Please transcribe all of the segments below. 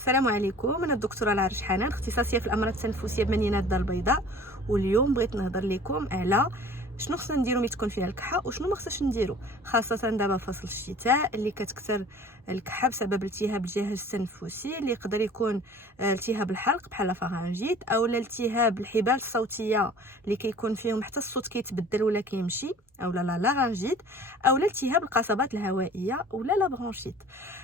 السلام عليكم. انا الدكتوره العرش حنان، اختصاصيه في الامراض التنفسيه بمدينه الدار البيضاء. واليوم بغيت نهضر لكم على شنو خصنا نديرو ملي تكون فينا الكحه وشنو ما خصناش نديرو، خاصه دابا فصل الشتاء اللي كتكثر الكحه بسبب التهاب الجهاز التنفسي اللي يقدر يكون التهاب الحلق بحال لافارنجيت او التهاب الحبال الصوتيه اللي كيكون فيهم حتى الصوت كيتبدل ولا كيمشي او لا لارنجيت او التهاب القصبات الهوائيه ولا لا برونشيت.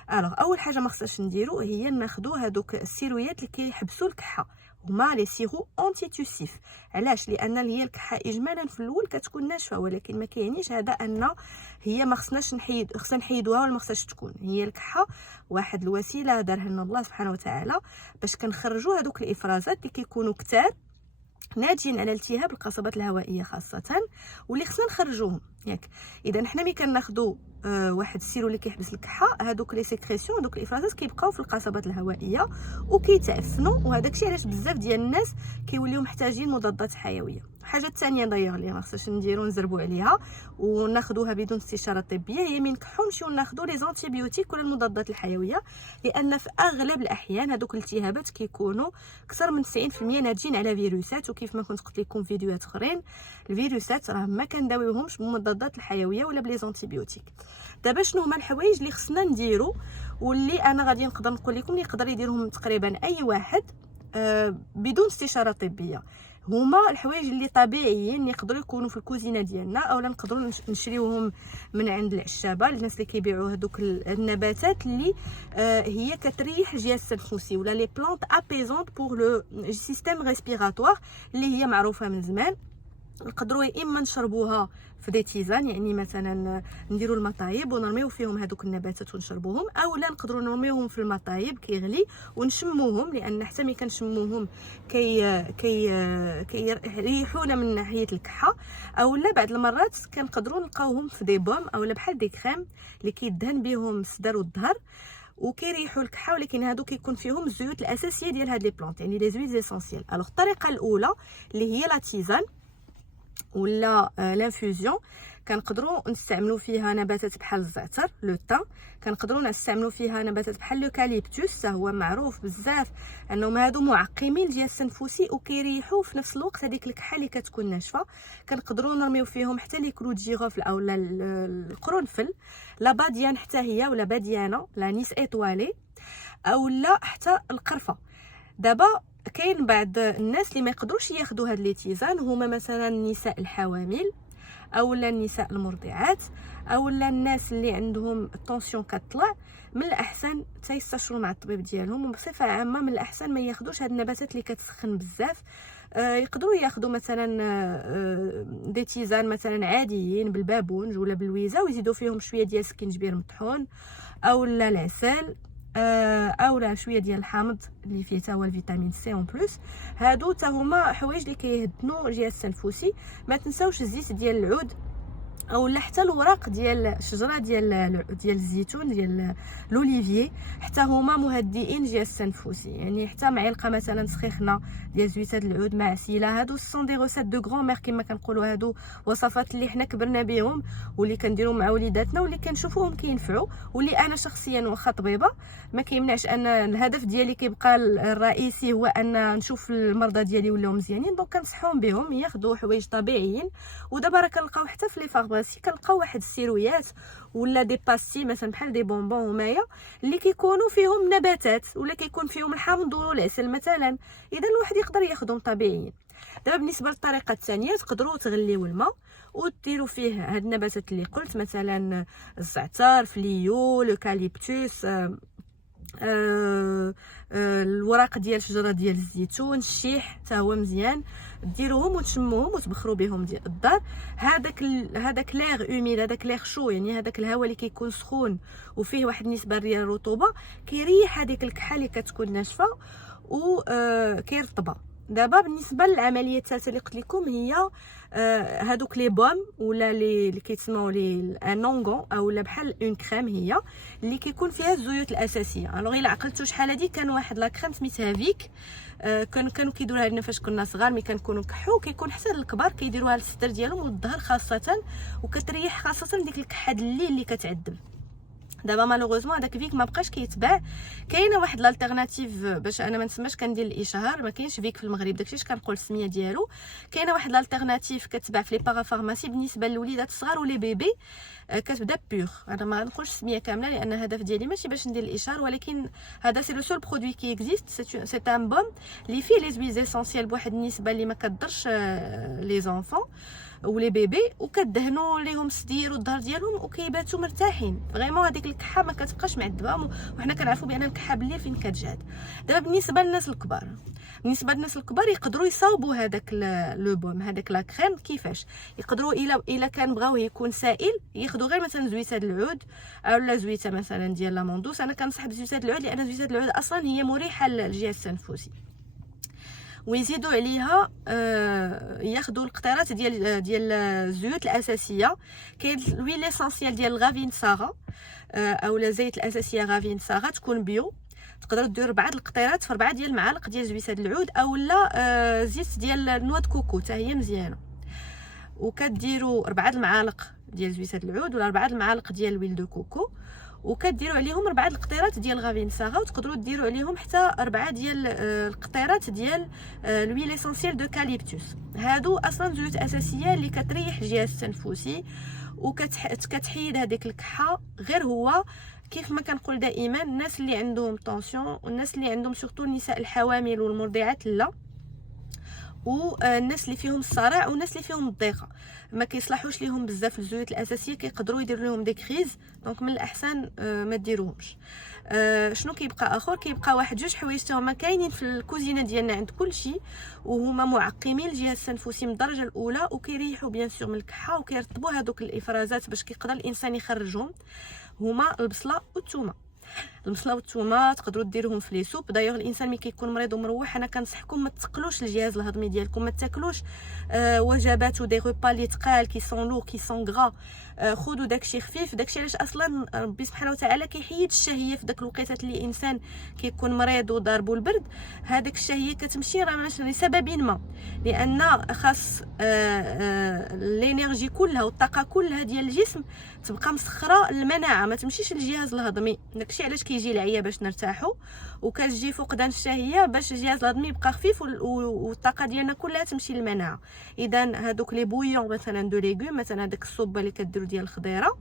اول حاجه ما خصناش نديرو هي ناخذو هذوك السيرويات اللي كيحبسوا الكحه، هما لي سيرو اونتي توسيف. علاش؟ لان هي الكحه اجمالا في الاول كتكون ناشفه، ولكن ما كيعنيش هذا ان هي ما خصناش خصنا نحيدوها ولا ما خصهاش تكون. هي الكحه واحد الوسيله دارها لنا الله سبحانه وتعالى باش كنخرجوا هذوك الافرازات اللي كيكونوا كتار ناجين على التهاب القصبات الهوائيه خاصه، واللي خصنا نخرجوهم ياك. اذا حنا ملي كناخذوا واحد السيرو اللي كيحبس الكحه، هذوك لي سيكريسيون هذوك الافرازات كيبقاو في القصبات الهوائيه وكيتعفنوا، وهذاك الشيء علاش بزاف ديال الناس كيوليو محتاجين مضادات حيويه. الحاجه الثانيه دايوغ اللي ما خصناش نديرو نزربوا عليها وناخذوها بدون استشاره طبيه هي من نكحوا نمشيو ناخذوا لي زانتيبيوتيك ولا المضادات الحيويه، لان في اغلب الاحيان هذوك الالتهابات كيكونوا اكثر من 90% ناتجين على فيروسات. وكيف ما كنت قلت لكم فيديوهات اخرين، الفيروسات راه ما كنداويوهمش بالمضادات الحيويه ولا بلي زانتيبيوتيك. دابا شنو هما الحوايج اللي خصنا نديرو واللي انا غادي نقدر نقول لكم اللي يقدر يديرهم تقريبا اي واحد بدون استشاره طبيه؟ هما الحوايج اللي طبيعيين يقدروا يكونوا في الكوزينه ديالنا، اولا نقدروا نشريوهم من عند العشابه، الناس اللي كيبيعوا هذوك النباتات اللي هي كتريح الجهاز التنفسي، ولا لي بلانت ابيزونت بور لو سيستيم ريسبيراتوار اللي هي معروفه من زمان. نقدروا يا اما نشربوها في دي تيزان، يعني مثلا نديروا المطايب ونرميو فيهم هذوك النباتات ونشربوهم، او لا نقدروا نرميوهم في المطايب كيغلي ونشموهم، لان حتى ملي كنشموهم كيريحونا من ناحيه الكحه. او لا بعض المرات كنقدروا نلقاوهم في دي بوم او لا بحال دي كريم اللي كيدهن بهم الصدر والظهر وكيريحوا الكحه، ولكن هادو كيكون فيهم الزيوت الاساسيه ديال هاد لي بلانت، يعني لي زويل اسونسيال. الوغ الطريقه الاولى اللي هي لا تيزان ولا لانفوزيون، كنقدروا نستعملوا فيها نباتات بحال الزعتر لو تان، كنقدروا نستعملوا فيها نباتات بحال لوكاليبتوس، هو معروف بزاف انهم هادو معقمين الجهاز التنفسي وكيريحوا في نفس الوقت هذيك الكحه اللي كتكون ناشفه. كنقدروا نرميو فيهم حتى لي كلو جيغوفل او القرنفل، لا باديان حتى هي ولا باديانه لا نيس ايطوالي، او لا حتى القرفه. دابا كاين بعض الناس اللي ما يقدروش ياخذوا هاد لي تيزان، هما مثلا النساء الحوامل او النساء المرضعات او الناس اللي عندهم الطونسيون كطلع. من الاحسن تيستشروا مع الطبيب ديالهم، وبصفه عامه من الاحسن ما ياخذوش هاد النباتات اللي كتسخن بزاف. يقدروا ياخذوا مثلا دي تيزان مثلا عاديين بالبابونج ولا بالويزه ويزيدوا فيهم شويه ديال سكينجبير مطحون او العسل او شويه ديال الحامض اللي فيه حتى هو الفيتامين سي اون بلس. هادو حتى هما حوايج اللي كيهدنوا الجهاز التنفسي. ما تنساوش الزيت ديال العود او حتى الوراق ديال الشجره ديال الزيتون ديال لوليفيي، حتى هما مهدئين الجهاز التنفسي. يعني حتى معلقه مثلا سخيخنه ديال زويته العود مع عسيله، هادو سون دي روسيت دو غران مير كما كنقولوا، هادو وصفات اللي حنا كبرنا بهم واللي كنديروا مع وليداتنا واللي كنشوفوهم كينفعوا، واللي انا شخصيا واخا طبيبه ما كيمنعش ان الهدف ديالي كيبقى الرئيسي هو ان نشوف المرضى ديالي ولاو مزيانين، دونك كنصحهم بهم ياخذوا حوايج طبيعيين. ودابا راه كنلقاو حتى في لي فارماسي كنلقاو واحد السيرويات ولا دي باستي مثلا بحال دي بونبون همايا اللي كيكونوا فيهم نباتات ولا كيكون فيهم الحامض والعسل مثلا، اذا الواحد يقدر ياخذهم طبيعيين. دابا بالنسبه للطريقه الثانيه، تقدروا تغليو الماء وديروا فيه هاد النباتات اللي قلت، مثلا الزعتر، فليو، لوكاليبتوس، الوراق ديال الشجره ديال الزيتون، الشيح حتى هو مزيان، ديروهم وتشموهم وتبخروا بهم ديال الدار. هذاك ليغ اوميد، هذاك ليغ شو، يعني هذاك الهواء اللي كيكون سخون وفيه واحد النسبه ديال الرطوبه كيريح هذيك الكحه اللي كتكون ناشفه وكيرطبها. دابا بالنسبه للعمليه الثالثه اللي قلت لكم هي هادوك لي بوم ولا اللي كيتسموا لي انونغون او بحال اون كريم، هي اللي كيكون فيها الزيوت الاساسيه. الوغ الا عقلتوا شحال هادي كان واحد لا كريم سميتها فيك، كانوا كيديروها لنا فاش كنا صغار ملي كنكونوا كحو، كيكون حتى الكبار كيديروها للصدر ديالهم والظهر خاصه، وكتريح خاصه ديك الكحه الليل اللي كتعذب. دابا مالوغوزمون هذاك فيك ما بقاش كيتباع. كاينه واحد l'alternative باش انا ما نسماش كندير الاشهار، ما كاينش فيك في المغرب، داكشي اش كنقول السميه ديالو. كاينه واحد l'alternative كتباع في لي بارافارماسي بالنسبه للوليدات الصغار ولي بيبي، كتبدا بيغ. انا ما نقولش السميه كامله لان الهدف ديالي ماشي باش ندير الاشهار، ولكن هذا سي لو سول برودوي كي اكزيست. سي ان بوم اللي فيه لي زويل اسونسيال بواحد النسبه اللي ما كضرش لي زونفون ولي بيبي، وكدهنوا ليهم الصدير والظهر ديالهم وكيباتوا مرتاحين. فريمون هذيك الكحه ما كتبقاش معذبه، وحنا كنعرفوا بان الكحه بالليل فين كتجاد. دابا بالنسبه للناس الكبار، يقدروا يصاوبوا هذاك لو بوم، هذاك لا كريم. كيفاش يقدروا؟ الا كان بغاوه يكون سائل، ياخذوا غير مثلا زويته العود اولا زويته مثلا ديال لاموندوس. انا كنصح بزويته العود لان زويته العود اصلا هي مريحه للجهاز التنفسي. ويزيدوا عليها ياخذوا القطيرات ديال الزيوت الاساسيه. كاين الويل اسونسيال ديال الغافين ساغا اولا زيت الاساسيه غافين ساغا، تكون بيو. تقدروا ديروا 4 القطيرات في 4 ديال المعالق ديال زويته العود، اولا زيت ديال النوا كوكو حتى هي مزيانه. وكديروا 4 المعالق ديال زويته العود ولا 4 المعالق ديال الويل دو كوكو، وكديروا عليهم 4 القطيرات ديال غافين ساغا، وتقدروا ديروا عليهم حتى 4 ديال القطيرات ديال لويل اسونسيال دو كاليبتوس. هادو اصلا زيوت اساسيه اللي كتريح الجهاز التنفسي وكتحيد هذيك الكحه. غير هو كيف ما كنقول دائما، الناس اللي عندهم طونسيون والناس اللي عندهم سورتو النساء الحوامل والمرضعات لا، والناس اللي فيهم الصرع والناس اللي فيهم الضيقه ما كيصلحوش ليهم بزاف الزيوت الاساسيه، كيقدروا يديروا لهم دي كريز. دونك من الاحسن ما ديروهمش. شنو كيبقى اخر؟ كيبقى واحد جوج حوايج هما كاينين في الكوزينه ديالنا عند كلشي، وهما معقمين الجهاز التنفسي من الدرجه الاولى، وكيريحوا بيان سور من الكحه وكيرطبوا هذوك الافرازات باش كيقدر الانسان يخرجهم. هما البصله والثومه. البصله والثومه تقدروا ديروهم في لي سوب. دايوغ الانسان ملي كيكون مريض ومروح، انا كنصحكم ما تثقلوش الجهاز الهضمي ديالكم، ما تاكلوش وجبات ودي روبا اللي ثقال كي سون لو كي سون غرا. خذوا داكشي خفيف. داكشي علاش اصلا ربي سبحانه وتعالى كيحيد الشهيه في داك الوقيتات اللي الانسان كيكون مريض وضاربو البرد. هذاك الشهيه كتمشي راه ماشي لسبب ما، لان خاص الانرجي كلها والطاقه كلها ديال الجسم تبقى مسخره المناعه، ما تمشيش للجهاز الهضمي. داكشي علاش كيجي العيا باش نرتاحوا، وكتجي فقدان الشهيه باش الجهاز الهضمي يبقى خفيف والطاقه ديالنا كلها تمشي للمناعه. اذا هذوك لي بويون مثلا دو ليغوم، مثلا داك الصوبه اللي كديروا ديال الخضيره،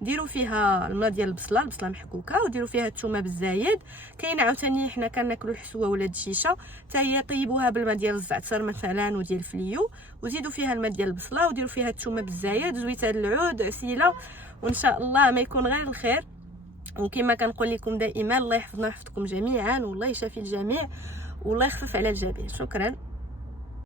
ديروا فيها الماء ديال البصله محكوكه، وديروا فيها الثومه بالزايد. كاين عاوتاني حنا كناكلوا الحسوه ولا الدشيشه حتى هي، طيبوها بالماء ديال الزعتر مثلا وديال الفليو، وزيدوا فيها الماء ديال البصله، وديروا فيها الثومه بالزايد، زويته العود، عسيله، وان شاء الله ما يكون غير الخير. وكما كنقول لكم دائما، الله يحفظنا ويحفظكم جميعا، والله يشافي الجميع، والله يخفف على الجميع. شكرا.